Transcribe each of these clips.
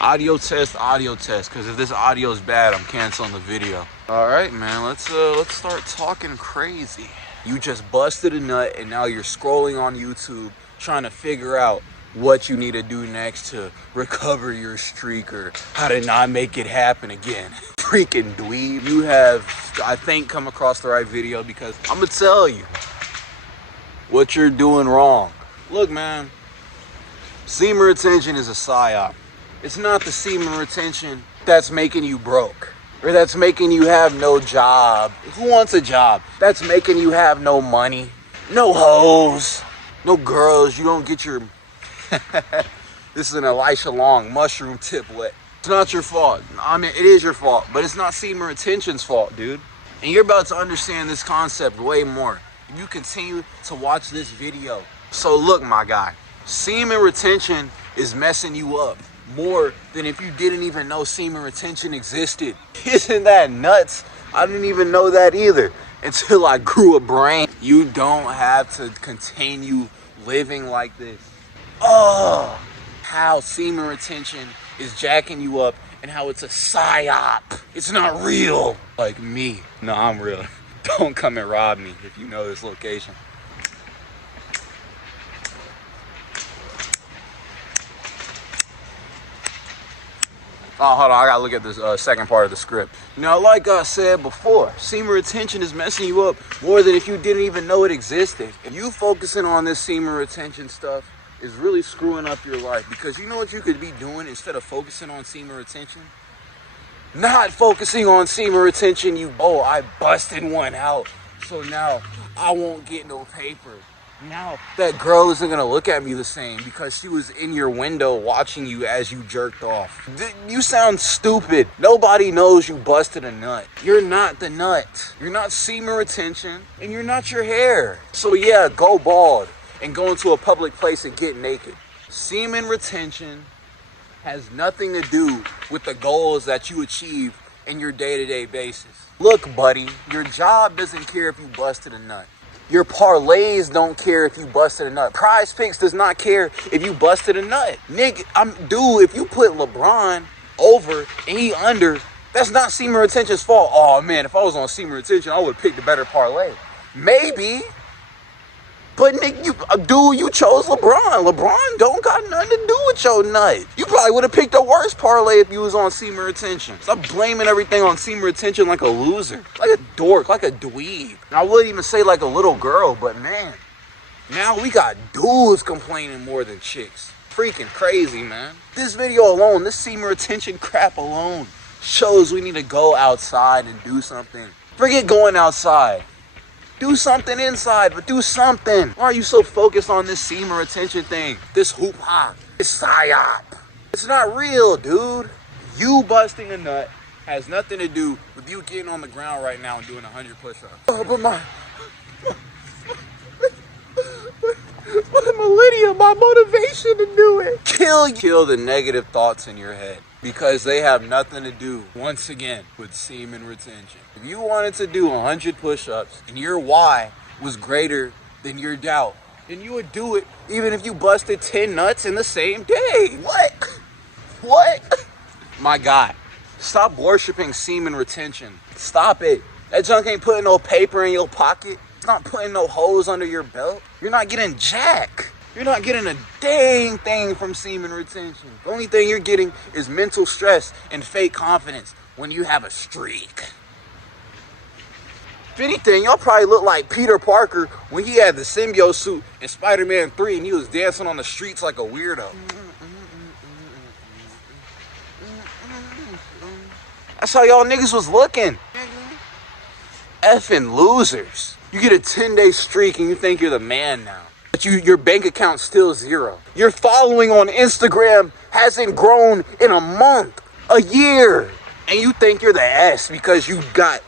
Audio test, because if this audio is bad, I'm canceling the video. All right, man, let's start talking crazy. You just busted a nut, and now you're scrolling on YouTube trying to figure out what you need to do next to recover your streak or how to not make it happen again. Freaking dweeb. You have, I think, come across the right video, because I'm gonna tell you what you're doing wrong. Look, man, semen retention is a PSYOP. It's not the semen retention that's making you broke, or that's making you have no job. Who wants a job? That's making you have no money, no hoes, no girls. You don't get your this is an Elisha Long mushroom tip wet. It's not your fault. I mean, it is your fault, but it's not semen retention's fault, dude. And you're about to understand this concept way more if you continue to watch this video. So look, my guy, semen retention is messing you up more than if you didn't even know semen retention existed. Isn't that nuts? I didn't even know that either until I grew a brain. You don't have to continue living like this. Oh, how semen retention is jacking you up and how it's a PSYOP. It's not real like me. No, I'm real. Don't come and rob me if you know this location. Oh, hold on, I gotta look at this second part of the script. Now, like I said before, semen retention is messing you up more than if you didn't even know it existed. And you focusing on this semen retention stuff is really screwing up your life, because you know what you could be doing instead of focusing on semen retention? Not focusing on semen retention, I busted one out, so now I won't get no paper. Now that girl isn't gonna look at me the same because she was in your window watching you as you jerked off. You sound stupid. Nobody knows you busted a nut. You're not the nut. You're not semen retention, and you're not your hair. So yeah, go bald and go into a public place and get naked. Semen retention has nothing to do with the goals that you achieve in your day-to-day basis. Look, buddy, your job doesn't care if you busted a nut. Your parlays don't care if you busted a nut. Prize Picks does not care if you busted a nut. Nigga, dude, if you put LeBron over and he under, that's not semen retention's fault. Oh man, if I was on semen retention, I would have picked a better parlay. Maybe. But nigga, you chose LeBron. LeBron don't got nothing to do with your nut. You probably would have picked a worse parlay if you was on semen retention. Stop blaming everything on semen retention like a loser, like a dork, like a dweeb. I wouldn't even say like a little girl, but man, now we got dudes complaining more than chicks. Freaking crazy, man. This video alone, this semen retention crap alone, shows we need to go outside and do something. Forget going outside. Do something inside, but do something. Why are you so focused on this semen retention thing? This hoop-ha, this PSYOP. It's not real, dude. You busting a nut has nothing to do with you getting on the ground right now and doing 100 push-ups. Oh, but my millennium, my motivation to do it. Kill the negative thoughts in your head, because they have nothing to do, once again, with semen retention. If you wanted to do 100 push-ups and your why was greater than your doubt, then you would do it even if you busted 10 nuts in the same day. What? My guy, stop worshiping semen retention. Stop it. That junk ain't putting no paper in your pocket. It's not putting no hose under your belt. You're not getting jack. You're not getting a dang thing from semen retention. The only thing you're getting is mental stress and fake confidence when you have a streak. If anything, y'all probably look like Peter Parker when he had the symbiote suit in Spider-Man 3 and he was dancing on the streets like a weirdo. That's how y'all niggas was looking. Effing losers. You get a 10-day streak and you think you're the man now. But your bank account's still zero. Your following on Instagram hasn't grown in a month, a year. And you think you're the S because you got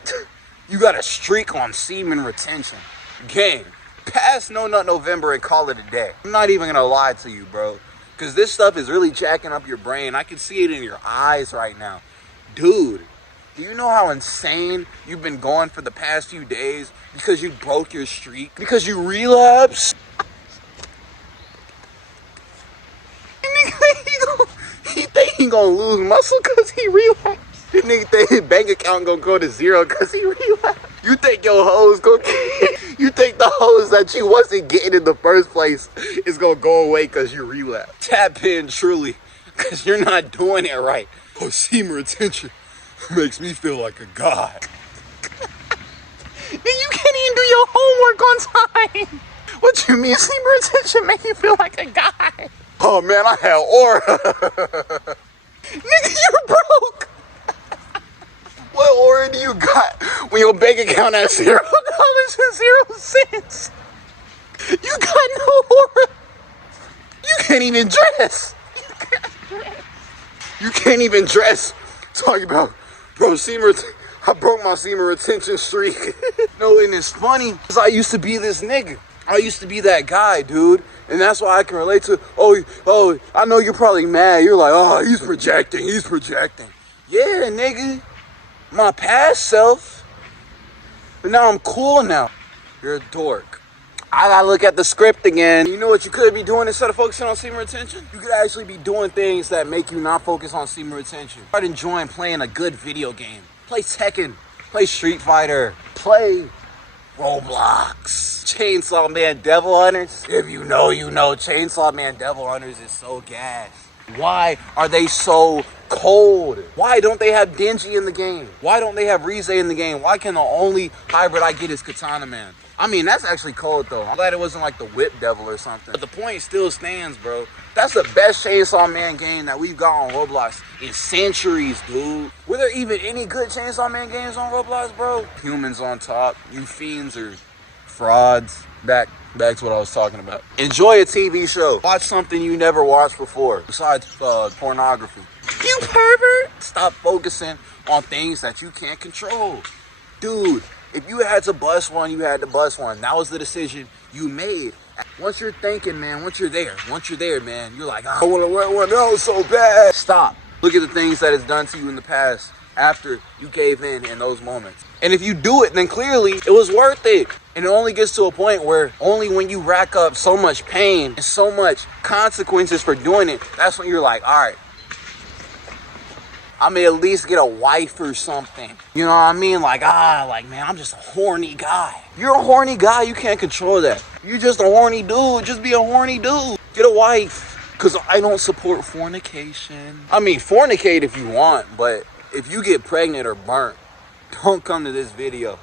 a streak on semen retention. Gang, pass No Nut November and call it a day. I'm not even gonna lie to you, bro. Because this stuff is really jacking up your brain. I can see it in your eyes right now. Dude, do you know how insane you've been going for the past few days because you broke your streak? Because you relapsed? He thinking gonna lose muscle because he relapsed. You nigga think his bank account gonna go to zero because he relapsed. You think your hoes gonna you think the hoes that you wasn't getting in the first place is gonna go away because you relapsed. Tap in truly, because you're not doing it right. Oh, semen retention makes me feel like a god. You can't even do your homework on time. What you mean semen retention make you feel like a guy? Oh man, I had aura. Nigga, you're broke. What aura do you got when your bank account has $0 and 0 cents? You got no aura. You can't even dress. You can't even dress. Talking about, bro, I broke my semen retention streak. No, and it's funny, because I used to be this nigga. I used to be that guy, dude. And that's why I can relate to, oh, I know you're probably mad. You're like, oh, he's projecting. Yeah, nigga. My past self. But now I'm cool now. You're a dork. I gotta look at the script again. You know what you could be doing instead of focusing on semen retention? You could actually be doing things that make you not focus on semen retention. Start enjoying playing a good video game. Play Tekken. Play Street Fighter. Play Roblox. Chainsaw Man Devil Hunters. If you know, you know. Chainsaw Man Devil Hunters is so gas. Why are they so cold? Why don't they have Denji in the game? Why don't they have Rize in the game? Why can the only hybrid I get is Katana Man? I mean, that's actually cold though. I'm glad it wasn't like the Whip Devil or something. But the point still stands, bro. That's the best Chainsaw Man game that we've got on Roblox in centuries, dude. Were there even any good Chainsaw Man games on Roblox, bro? Humans on top. You fiends are frauds. That's what I was talking about. Enjoy a TV show. Watch something you never watched before, besides pornography. You pervert! Stop focusing on things that you can't control. Dude, if you had to bust one, you had to bust one. That was the decision you made. Once you're thinking, man, once you're there, man, you're like, I want to let one out so bad. Stop. Look at the things that it's done to you in the past after you gave in those moments. And if you do it, then clearly it was worth it. And it only gets to a point where only when you rack up so much pain and so much consequences for doing it, that's when you're like, all right, I may at least get a wife or something. You know what I mean? Like, man, I'm just a horny guy. You're a horny guy. You can't control that. You're just a horny dude. Just be a horny dude. Get a wife. Because I don't support fornication. I mean, fornicate if you want, but if you get pregnant or burnt, don't come to this video.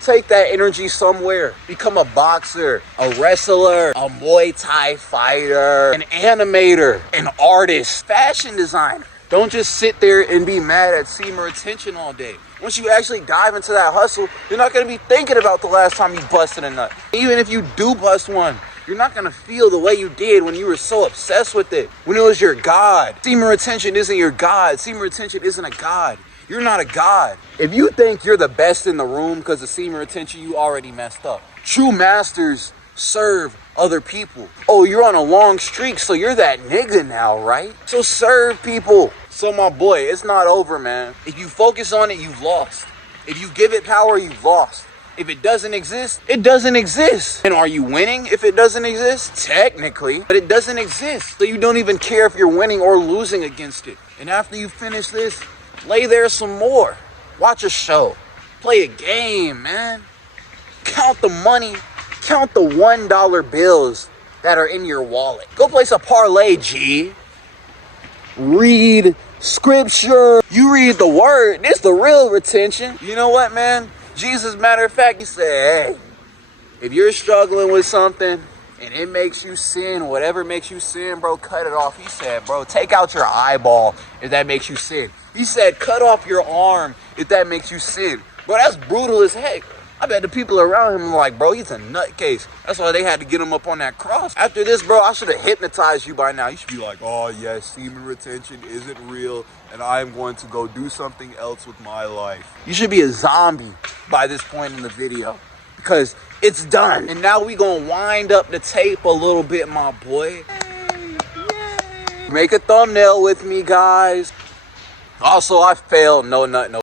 Take that energy somewhere. Become a boxer, a wrestler, a Muay Thai fighter, an animator, an artist, fashion designer. Don't just sit there and be mad at semen retention all day. Once you actually dive into that hustle, you're not going to be thinking about the last time you busted a nut. Even if you do bust one, you're not going to feel the way you did when you were so obsessed with it. When it was your god. Semen retention isn't your god. Semen retention isn't a god. You're not a god. If you think you're the best in the room because of semen retention, you already messed up. True masters serve other people. Oh, you're on a long streak, so you're that nigga now, right? So serve people. So my boy, it's not over, man. If you focus on it, you've lost. If you give it power, you've lost. If it doesn't exist, it doesn't exist. And are you winning if it doesn't exist? Technically, but it doesn't exist. So you don't even care if you're winning or losing against it. And after you finish this, lay there some more. Watch a show. Play a game, man. Count the money. Count the $1 bills that are in your wallet. Go place a parlay, G. Read scripture. You read the word. This the real retention. You know what, man? Jesus, matter of fact, he said, hey, if you're struggling with something and it makes you sin, whatever makes you sin, bro, cut it off. He said, bro, take out your eyeball if that makes you sin. He said, cut off your arm if that makes you sin. Bro, that's brutal as heck. I bet the people around him were like, bro, he's a nutcase. That's why they had to get him up on that cross. After this, bro, I should have hypnotized you by now. You should be like, oh, yes, semen retention isn't real, and I'm going to go do something else with my life. You should be a zombie by this point in the video because it's done. And now we gonna wind up the tape a little bit, my boy. Yay. Make a thumbnail with me, guys. Also, I failed. No nut, no.